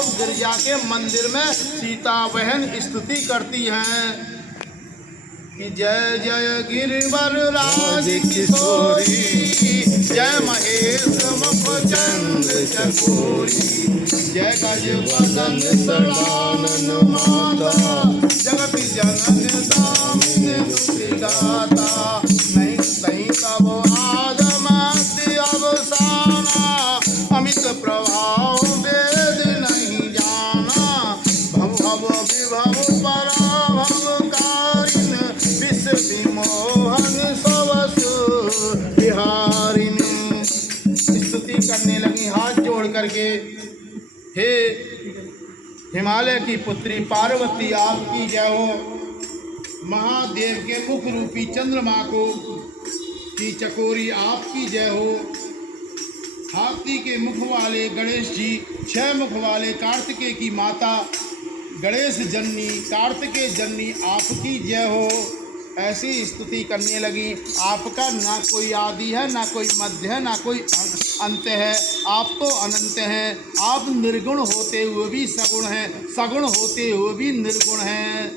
और गिरजा के मंदिर में सीता बहन स्तुति करती हैं कि जय जय गिरिवर राज किशोरी, जय महेश मुखचंद चकोरी, जय गज वदन सदानन माता, जगत जनन दामिनी दुखिदाता। नहीं सही तब आदमति अवसाना, अमित प्रभाव वेद नहीं जाना। भव भव विभव पराभवकारिण, विश्व विमोहन सबसु विहारिणी। स्तुति करने लगी हाथ जोड़ करके, हे हिमालय की पुत्री पार्वती आपकी जय हो। महादेव के मुख रूपी चंद्रमा को की चकोरी आपकी जय हो। हाथी के मुख वाले गणेश जी, 6 मुख वाले कार्तिकेय की माता गणेश जननी कार्तिकेय जननी आपकी जय हो। ऐसी स्तुति करने लगी। आपका ना कोई आदि है, ना कोई मध्य है, ना कोई अंत है। आप तो अनंत हैं। आप निर्गुण होते हुए भी सगुण हैं, सगुण होते हुए भी निर्गुण हैं।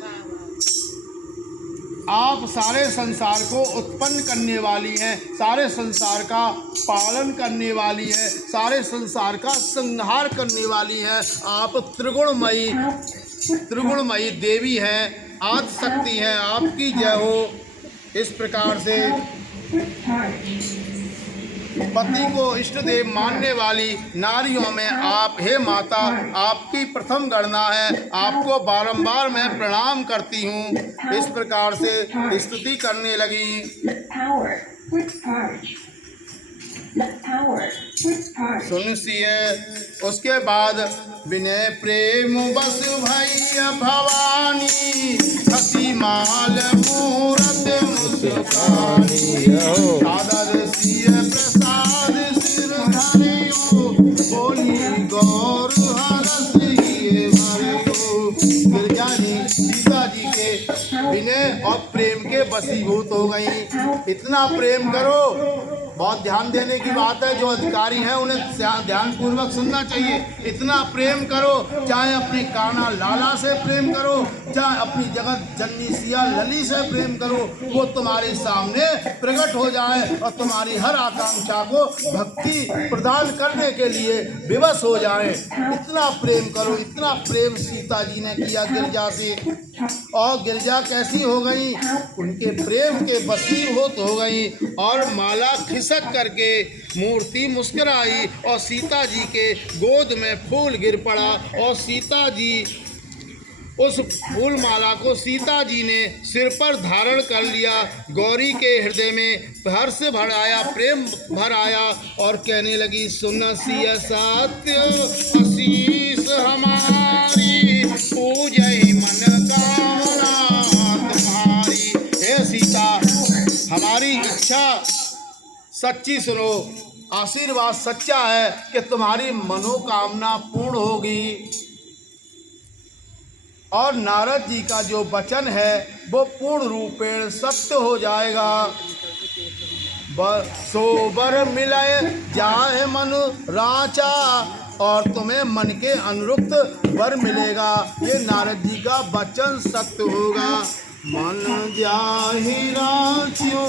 आप सारे संसार को उत्पन्न करने वाली हैं, सारे संसार का पालन करने वाली है, सारे संसार का संहार करने वाली है। आप त्रिगुणमयी देवी हैं, आदि शक्ति है। आपकी जय हो। इस प्रकार से पति को इष्ट देव मानने वाली नारियों में आप, हे माता, आपकी प्रथम गणना है। आपको बारंबार मैं प्रणाम करती हूँ। इस प्रकार से स्तुति करने लगी। सुनसिए उसके बाद विनय प्रेम बस भैया भवानी, हसी माल मूरत मुस्कानी, सादर सिय प्रसाद सिर धरियो, बोली गौर हरस हिये भरियो। गिरजा जी सीता जी के विनय और प्रेम के वशीभूत हो गई। इतना प्रेम करो, बहुत ध्यान देने की बात है। जो अधिकारी हैं उन्हें ध्यान पूर्वक सुनना चाहिए। इतना प्रेम करो, चाहे अपने कान्हा लाला से प्रेम करो, चाहे अपनी जगत जननी सिया लली से प्रेम करो, वो तुम्हारे सामने प्रकट हो जाए और तुम्हारी हर आकांक्षा को भक्ति प्रदान करने के लिए विवश हो जाए। इतना प्रेम करो। इतना प्रेम सीता जी ने किया गिरजा से, और गिरजा कैसी हो गई? उनके प्रेम के वशीभूत हो गई और माला खिसक करके मूर्ति मुस्कुराई और सीता जी के गोद में फूल गिर पड़ा। और सीता जी उस फूल माला को सीता जी ने सिर पर धारण कर लिया। गौरी के हृदय में हर्ष भर आया, प्रेम भर आया और कहने लगी, सुन सिय सत्य आशीष हमारी, पूजय मन कामना तुम्हारी। हे सीता, हमारी इच्छा सच्ची सुनो। आशीर्वाद सच्चा है कि तुम्हारी मनोकामना पूर्ण होगी और नारद जी का जो वचन है वो पूर्ण रूपेण सत्य हो जाएगा। सोबर मिलय जाए मनु राचा, और तुम्हें मन के अनुरूप वर मिलेगा। ये नारद जी का वचन सत्य होगा। मन जाहि राच्यो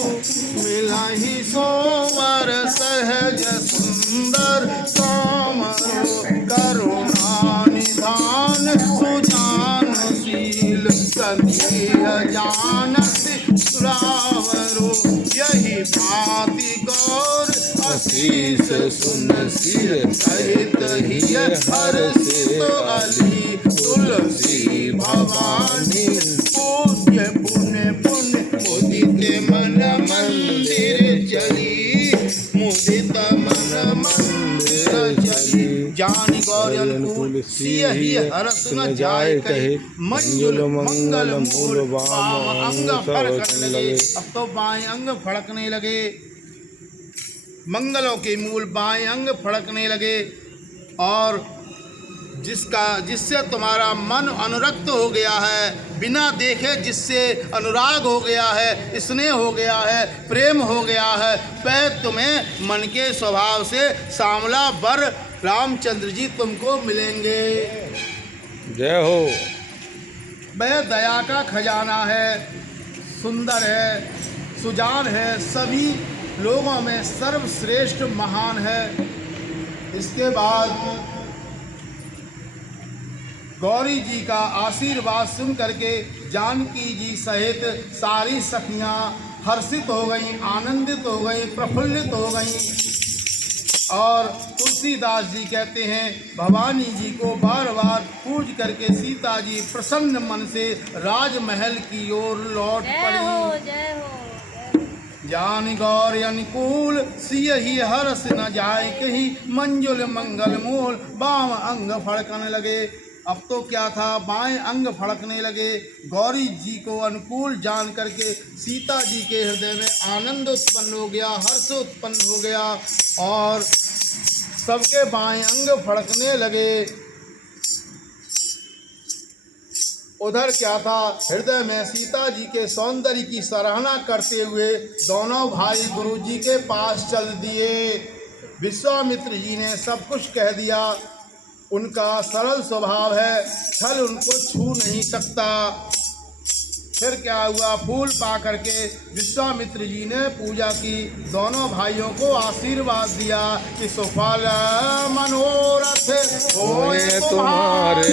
मिलहि सोवर, सहज सुंदर कामरो, करुणा निधान सुजानशील, सनेह जानत सुरावरो, यही भांति गौर आशीष सुन सिर, सहित हिय हर्षित अली, तुलसी भवानी पूज्य पुण्य पुण्य, मुदित मन मंदिर चली, मुदित मन मंदिर चली। जानि गौर अनुकूल सिय ही हरस न जाए कहे, मंजुल मंगल मूल वाम अंग फड़कने लगे। अब तो बाएं अंग फड़कने लगे, मंगलों के मूल बाएं अंग फड़कने लगे। और जिससे तुम्हारा मन अनुरक्त हो गया है, बिना देखे जिससे अनुराग हो गया है, स्नेह हो गया है, प्रेम हो गया है, वह तुम्हें मन के स्वभाव से सांवला वर रामचंद्र जी तुमको मिलेंगे। जय हो। वह दया का खजाना है, सुंदर है, सुजान है, सभी लोगों में सर्वश्रेष्ठ महान है। इसके बाद गौरी जी का आशीर्वाद सुन करके जानकी जी सहित सारी सखियां हर्षित हो गईं, आनंदित हो गईं, प्रफुल्लित हो गईं। और तुलसीदास जी कहते हैं भवानी जी को बार बार पूज करके सीता जी प्रसन्न मन से राजमहल की ओर लौट पड़ी। जान गौर अनुकूल सियहि हर्ष न जाय कहीं, मंजुल मंगल मूल बाम अंग फड़कने लगे। अब तो क्या था, बाएं अंग फड़कने लगे। गौरी जी को अनुकूल जान करके सीता जी के हृदय में आनंद उत्पन्न हो गया, हर्ष उत्पन्न हो गया और सबके बाएं अंग फड़कने लगे। उधर क्या था, हृदय में सीता जी के सौंदर्य की सराहना करते हुए दोनों भाई गुरु जी के पास चल दिए। विश्वामित्र जी ने सब कुछ कह दिया। उनका सरल स्वभाव है, छल उनको छू नहीं सकता। फिर क्या हुआ, फूल पा करके विश्वामित्र जी ने पूजा की, दोनों भाइयों को आशीर्वाद दिया कि सुफल मनोरथ होए तुम्हारे,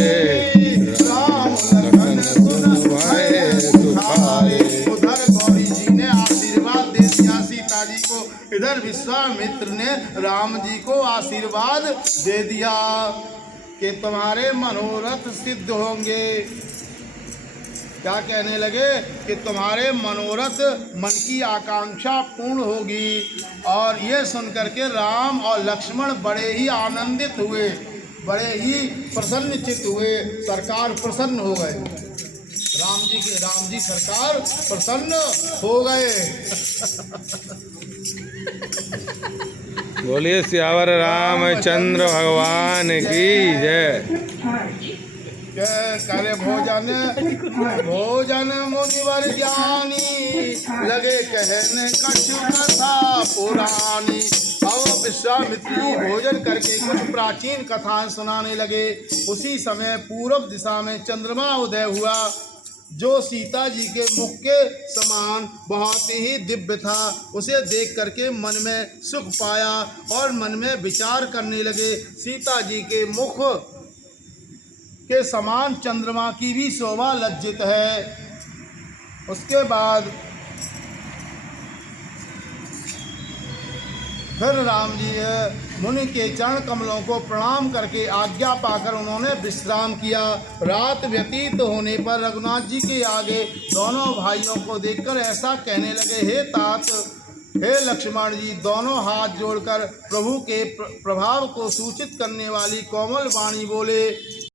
राम लखन सुन भय तुम्हारे। उधर गौरी जी ने आशीर्वाद दे दिया सीता जी को, इधर विश्वामित्र ने राम जी को आशीर्वाद दे दिया कि तुम्हारे मनोरथ सिद्ध होंगे। क्या कहने लगे कि तुम्हारे मनोरथ, मन की आकांक्षा पूर्ण होगी। और ये सुनकर के राम और लक्ष्मण बड़े ही आनंदित हुए, बड़े ही प्रसन्नचित हुए, सरकार प्रसन्न हो गए। राम जी सरकार प्रसन्न हो गए। बोलिए सियावर रामचंद्र भगवान की जय। करे भोजन मुनिवर ज्ञानी, लगे कहने कछु कथा पुरानी। अब विश्वामित्र जी भोजन करके कुछ प्राचीन कथाएं सुनाने लगे। उसी समय पूर्व दिशा में चंद्रमा उदय हुआ, जो सीता जी के मुख के समान बहुत ही दिव्य था। उसे देख करके मन में सुख पाया और मन में विचार करने लगे, सीता जी के मुख के समान चंद्रमा की भी शोभा लज्जित है। उसके बाद फिर राम जी मुनि के चरण कमलों को प्रणाम करके आज्ञा पाकर उन्होंने विश्राम किया। रात व्यतीत होने पर रघुनाथ जी के आगे दोनों भाइयों को देखकर ऐसा कहने लगे, हे तात, हे लक्ष्मण जी। दोनों हाथ जोड़कर प्रभु के प्रभाव को सूचित करने वाली कोमल वाणी बोले,